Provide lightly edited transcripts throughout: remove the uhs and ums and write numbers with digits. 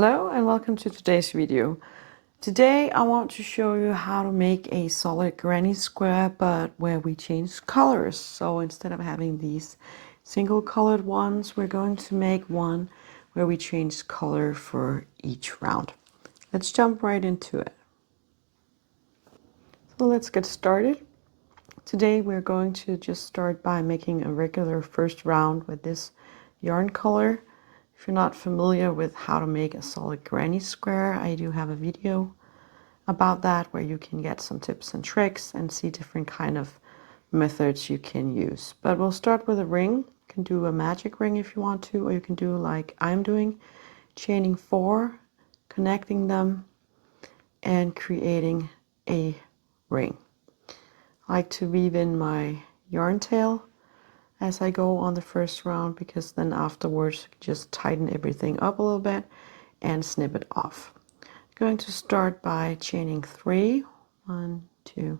Hello and welcome to today's video. Today I want to show you how to make a solid granny square but where we change colors. So instead of having these single colored ones, we're going to make one where we change color for each round. Let's jump right into it. So let's get started. Today we're going to just start by making a regular first round with this yarn color. If you're not familiar with how to make a solid granny square, I do have a video about that where you can get some tips and tricks and see different kind of methods you can use. But we'll start with a ring. You can do a magic ring if you want to, or you can do like I'm doing, chaining 4, connecting them and creating a ring. I like to weave in my yarn tail as I go on the first round, because then afterwards just tighten everything up a little bit and snip it off. I'm going to start by chaining 3, 1, 2,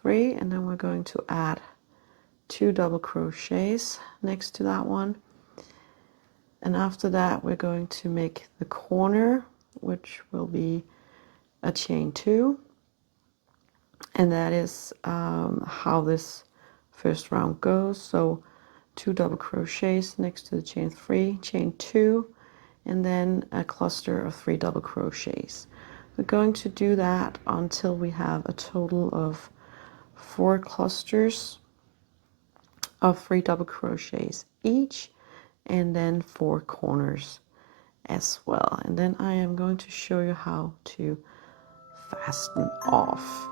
3, and then we're going to add 2 double crochets next to that one, and after that we're going to make the corner, which will be a chain 2, and that is how this first round goes. So 2 double crochets next to the chain 3, chain 2, and then a cluster of 3 double crochets. We're going to do that until we have a total of 4 clusters of 3 double crochets each, and then 4 corners as well. And then I am going to show you how to fasten off.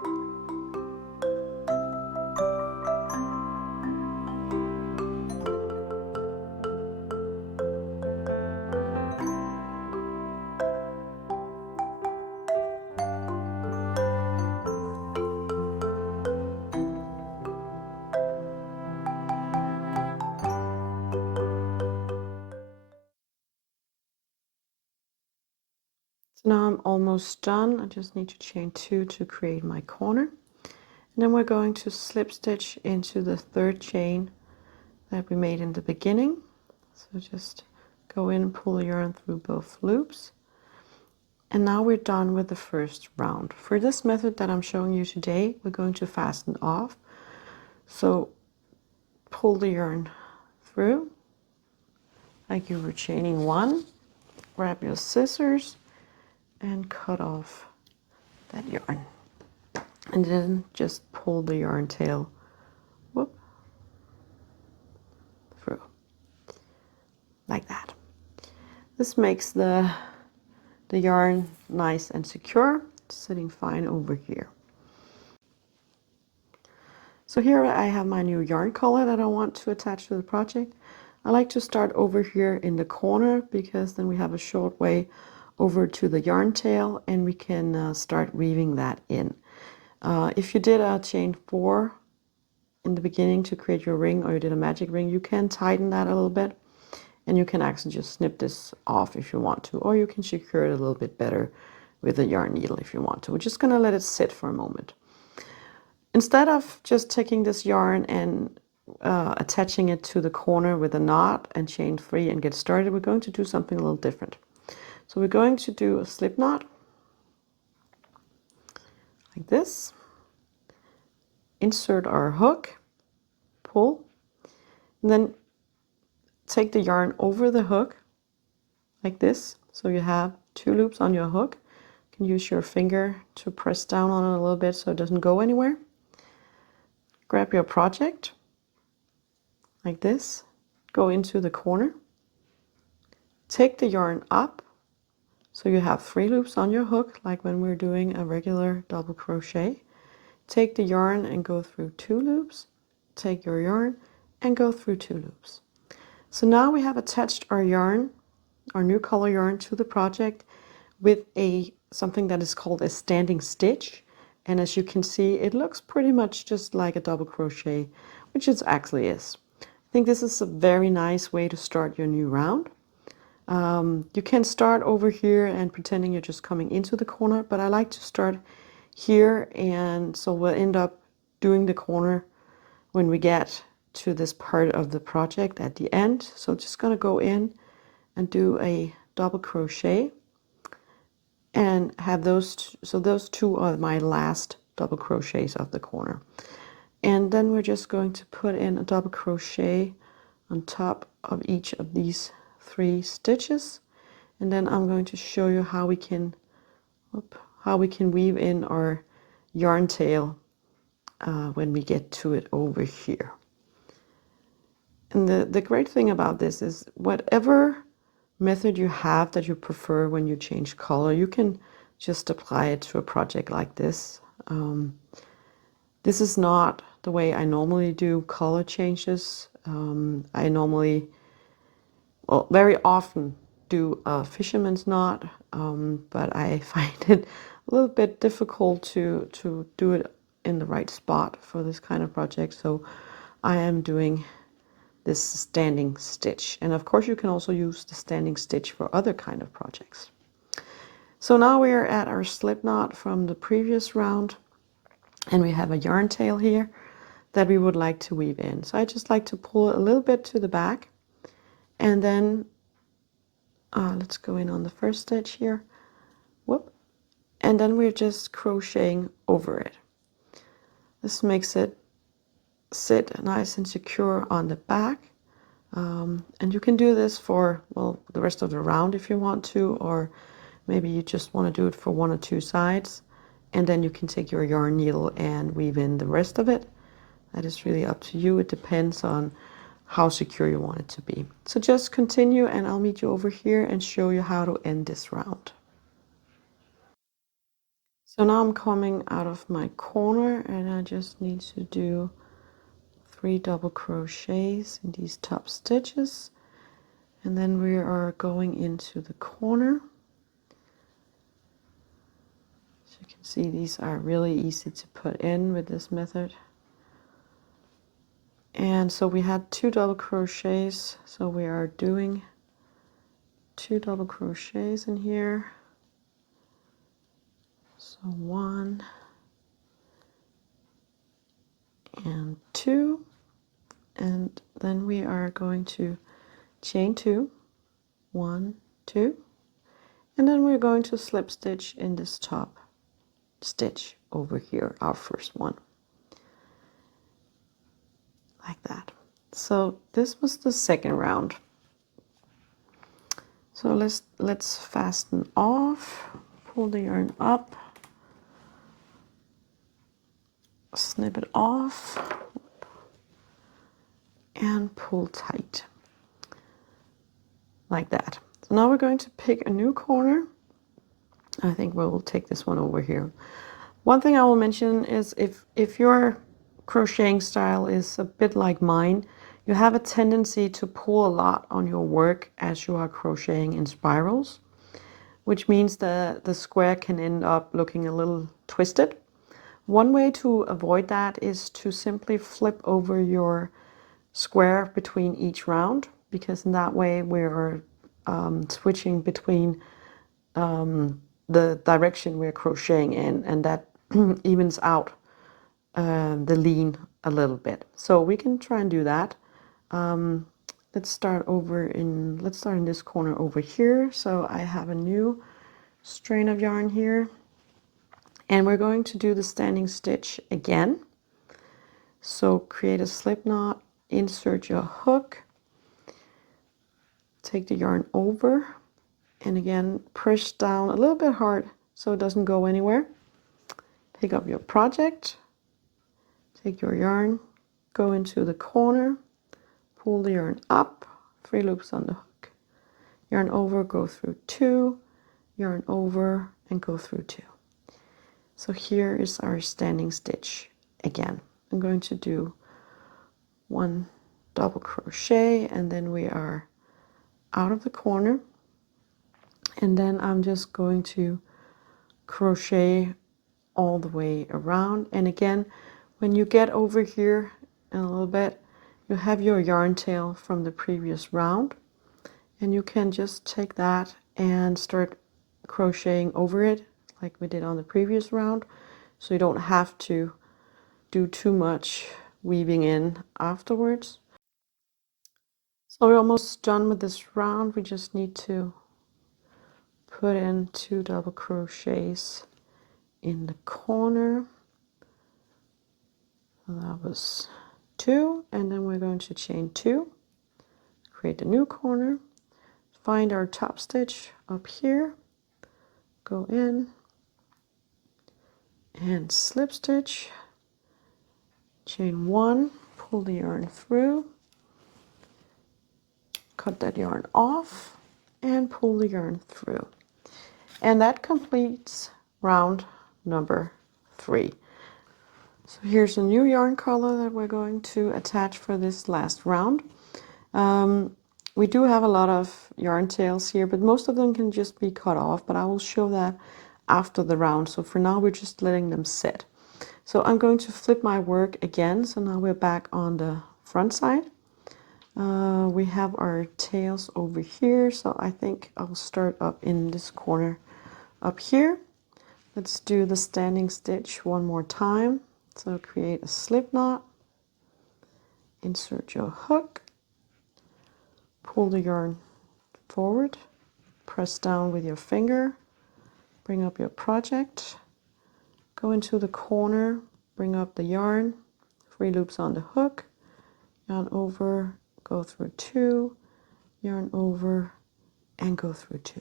So now I'm almost done. I just need to chain 2 to create my corner. And then we're going to slip stitch into the 3rd chain that we made in the beginning. So just go in and pull the yarn through both loops. And now we're done with the first round. For this method that I'm showing you today, we're going to fasten off. So pull the yarn through like you were chaining 1, grab your scissors and cut off that yarn, and then just pull the yarn tail through like that. This makes the yarn nice and secure, sitting fine over here. So here I have my new yarn color that I want to attach to the project. I like to start over here in the corner, because then we have a short way over to the yarn tail and we can start weaving that in. If you did a chain 4 in the beginning to create your ring, or you did a magic ring, you can tighten that a little bit, and you can actually just snip this off if you want to, or you can secure it a little bit better with a yarn needle if you want to. We're just going to let it sit for a moment. Instead of just taking this yarn and attaching it to the corner with a knot and chain 3 and get started, we're going to do something a little different. So we're going to do a slip knot like this, insert our hook, pull, and then take the yarn over the hook like this. So you have 2 loops on your hook. You can use your finger to press down on it a little bit so it doesn't go anywhere. Grab your project like this, go into the corner, take the yarn up so you have 3 loops on your hook, like when we're doing a regular double crochet. Take the yarn and go through 2 loops, take your yarn and go through 2 loops. So now we have attached our yarn, our new color yarn, to the project with something that is called a standing stitch. And as you can see, it looks pretty much just like a double crochet, which it actually is. I think this is a very nice way to start your new round. You can start over here and pretending you're just coming into the corner, but I like to start here, and so we'll end up doing the corner when we get to this part of the project at the end. So just going to go in and do a double crochet and have those so those two are my last double crochets of the corner. And then we're just going to put in a double crochet on top of each of these 3 stitches, and then I'm going to show you how we can weave in our yarn tail when we get to it over here. And the great thing about this is whatever method you have that you prefer when you change color, you can just apply it to a project like this. This is not the way I normally do color changes. I normally, well, very often do a fisherman's knot, but I find it a little bit difficult to do it in the right spot for this kind of project. So I am doing this standing stitch. And of course you can also use the standing stitch for other kind of projects. So now we are at our slip knot from the previous round, and we have a yarn tail here that we would like to weave in. So I just like to pull a little bit to the back, and then let's go in on the first stitch here, whoop, and then we're just crocheting over it. This makes it sit nice and secure on the back. And you can do this for, well, the rest of the round if you want to, or maybe you just want to do it for 1 or 2 sides, and then you can take your yarn needle and weave in the rest of it. That is really up to you. It depends on how secure you want it to be. So just continue, and I'll meet you over here and show you how to end this round. So now I'm coming out of my corner, and I just need to do 3 double crochets in these top stitches, and then we are going into the corner. So you can see these are really easy to put in with this method. And so we had 2 double crochets, so we are doing 2 double crochets in here. So 1 and 2, and then we are going to chain 2, 1, 2, and then we're going to slip stitch in this top stitch over here, our first one, like that. So this was the second round. So let's fasten off, pull the yarn up, snip it off, and pull tight, like that. So now we're going to pick a new corner. I think we'll take this one over here. One thing I will mention is if your crocheting style is a bit like mine, you have a tendency to pull a lot on your work as you are crocheting in spirals, which means the square can end up looking a little twisted. One way to avoid that is to simply flip over your square between each round, because in that way we're switching between the direction we're crocheting in, and that evens out the lean a little bit. So we can try and do that. Let's start in this corner over here. So I have a new strain of yarn here, and we're going to do the standing stitch again. So create a slip knot, insert your hook, take the yarn over, and again push down a little bit hard so it doesn't go anywhere. Pick up your project, take your yarn, go into the corner, pull the yarn up, 3 loops on the hook, yarn over, go through 2, yarn over, and go through 2. So here is our standing stitch again. I'm going to do 1 double crochet, and then we are out of the corner, and then I'm just going to crochet all the way around. And again, when you get over here in a little bit, you have your yarn tail from the previous round, and you can just take that and start crocheting over it like we did on the previous round, so you don't have to do too much weaving in afterwards. So we're almost done with this round. We just need to put in 2 double crochets in the corner. So that was 2, and then we're going to chain 2, create a new corner, find our top stitch up here, go in and slip stitch, chain 1, pull the yarn through, cut that yarn off, and pull the yarn through. And that completes round number 3. So here's a new yarn color that we're going to attach for this last round. We do have a lot of yarn tails here, but most of them can just be cut off, but I will show that after the round. So for now, we're just letting them sit. So I'm going to flip my work again. So now we're back on the front side. We have our tails over here. So I think I'll start up in this corner up here. Let's do the standing stitch one more time. So create a slip knot, insert your hook, pull the yarn forward, press down with your finger, bring up your project, go into the corner, bring up the yarn, 3 loops on the hook, yarn over, go through 2, yarn over, and go through 2.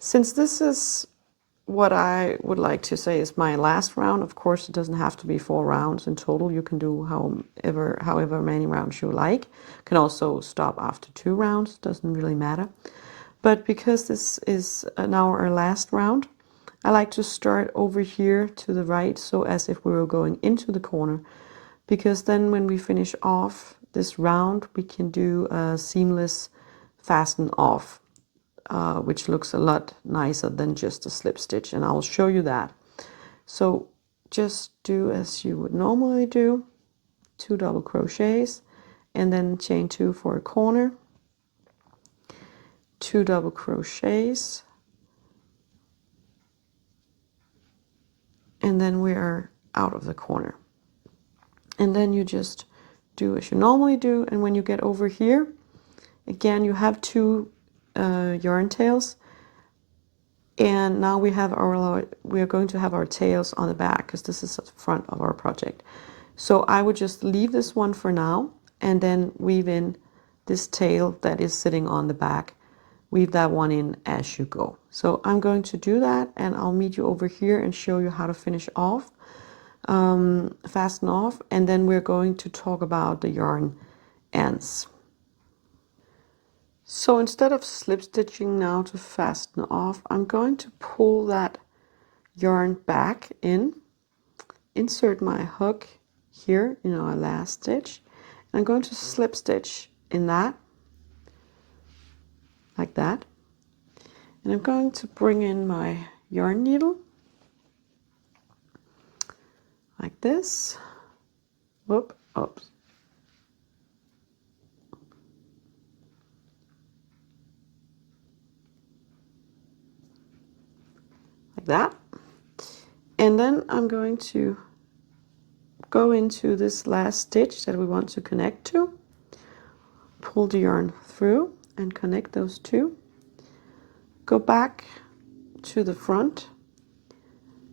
Since this is what I would like to say is my last round, of course it doesn't have to be 4 rounds in total. You can do however many rounds you like. You can also stop after 2 rounds, doesn't really matter. But because this is now our last round, I like to start over here to the right, so as if we were going into the corner, because then when we finish off this round, we can do a seamless fasten off, which looks a lot nicer than just a slip stitch, and I'll show you that. So just do as you would normally do, 2 double crochets, and then chain 2 for a corner, 2 double crochets, and then we are out of the corner. And then you just do as you normally do, and when you get over here, again you have 2 yarn tails, and now we are going to have our tails on the back, because this is the front of our project. So I would just leave this one for now, and then weave in this tail that is sitting on the back. Weave that one in as you go. So I'm going to do that, and I'll meet you over here and show you how to finish off, fasten off, and then we're going to talk about the yarn ends. So instead of slip stitching now to fasten off, I'm going to pull that yarn back in, insert my hook here in our last stitch, and I'm going to slip stitch in that, like that. And I'm going to bring in my yarn needle, like this. Whoop, oops. Like that. And then I'm going to go into this last stitch that we want to connect to, pull the yarn through and connect those 2. Go back to the front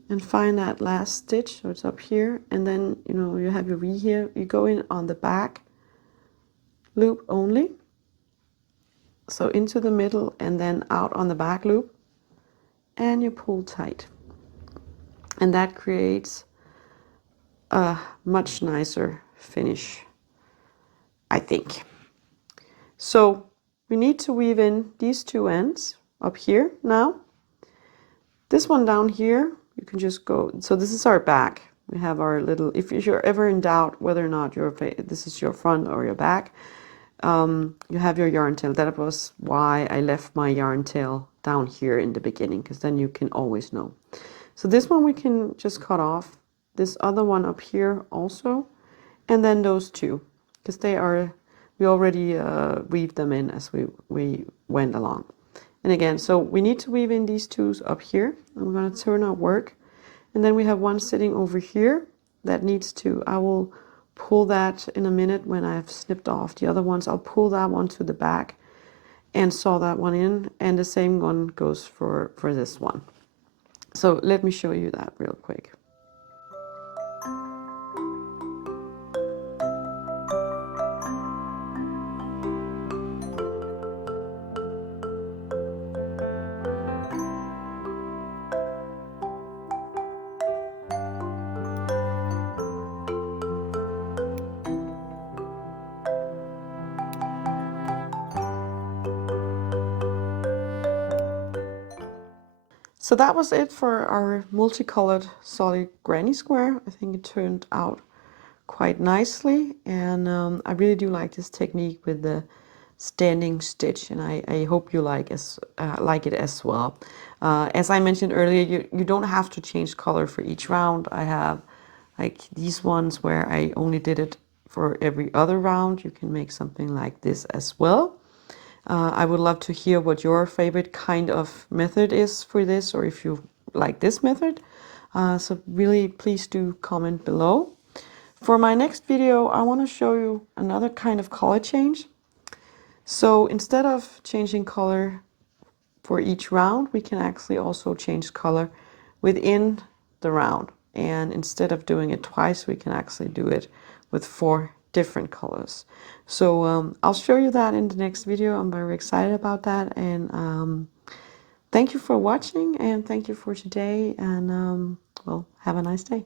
and find that last stitch, so it's up here, and then you have your V here. You go in on the back loop only, so into the middle and then out on the back loop, and you pull tight, and that creates a much nicer finish, I think. So we need to weave in these 2 ends up here now. This one down here, you can just go, so this is our back. We have our little, if you're ever in doubt whether or not this is your front or your back, you have your yarn tail. That was why I left my yarn tail down here in the beginning, because then you can always know. So this one we can just cut off, this other one up here also, and then those 2, because we already weaved them in as we went along. And again, so we need to weave in these 2s up here, and we're going to turn our work, and then we have one sitting over here that needs to, I will pull that in a minute when I've snipped off the other ones. I'll pull that one to the back, and sew that one in, and the same one goes for this one. So let me show you that real quick. So that was it for our multicolored solid granny square. I think it turned out quite nicely, and I really do like this technique with the standing stitch, and I hope you like it as well. As I mentioned earlier, you don't have to change color for each round. I have like these ones where I only did it for every other round. You can make something like this as well. I would love to hear what your favorite kind of method is for this, or if you like this method. So really, please do comment below. For my next video, I want to show you another kind of color change. So instead of changing color for each round, we can actually also change color within the round. And instead of doing it twice, we can actually do it with 4 different colors. So I'll show you that in the next video. I'm very excited about that. And thank you for watching, and thank you for today. And well, have a nice day.